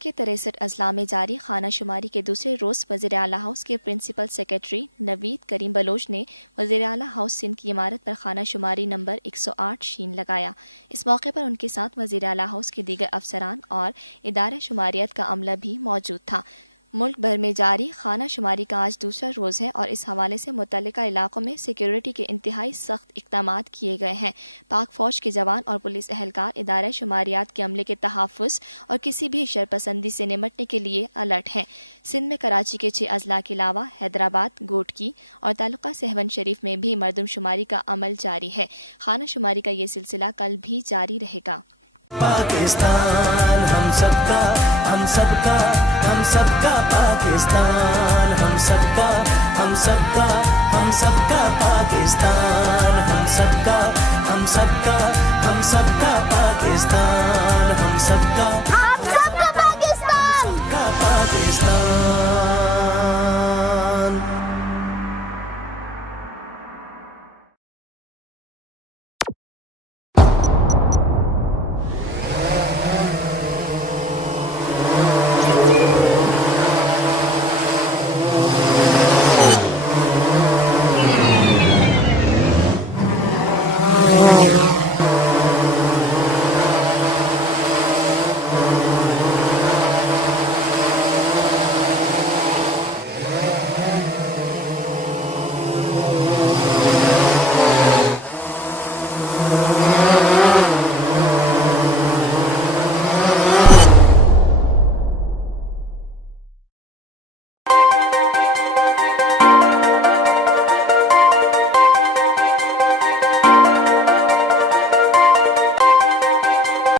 मुल्क के 63 अजला में जारी खाना शुमारी के दूसरे रोज़ वज़ीर आला हाउस के प्रिंसिपल सेक्रेटरी नवीद करीम बलोच ने वज़ीर आला हाउस सिंध की इमारत पर खाना शुमारी नंबर 108 शीन लगाया। इस मौके पर उनके साथ वज़ीर आला हाउस के दीगर अफसरान और इदारे शुमारियत का अमला भी मौजूद था। मुल्क भर में जारी खाना शुमारी का आज दूसरा रोज़ है और इस हवाले से मुतल्लिका इलाकों में सिक्योरिटी के इंतहाई सख्त इक़दामात किए गए हैं। पाक फ़ौज के जवान और पुलिस एहलकार इदारा शुमारियात के अमले के तहफ़्फ़ुज़ और किसी भी शरपसंदी से निमटने के लिए अलर्ट हैं। सिंध में कराची के 6 अजला के अलावा हैदराबाद, गोटकी और तालुका सहवन शरीफ में भी मरदमशुमारी का अमल जारी है। खाना शुमारी का ये सिलसिला कल भी जारी रहेगा। पाकिस्तान हम सबका, हम सबका, हम सबका पाकिस्तान, हम सबका, हम सबका, हम सबका पाकिस्तान, हम सबका, हम सबका, हम सबका पाकिस्तान, हम सबका, आप सबका पाकिस्तान, पाकिस्तान।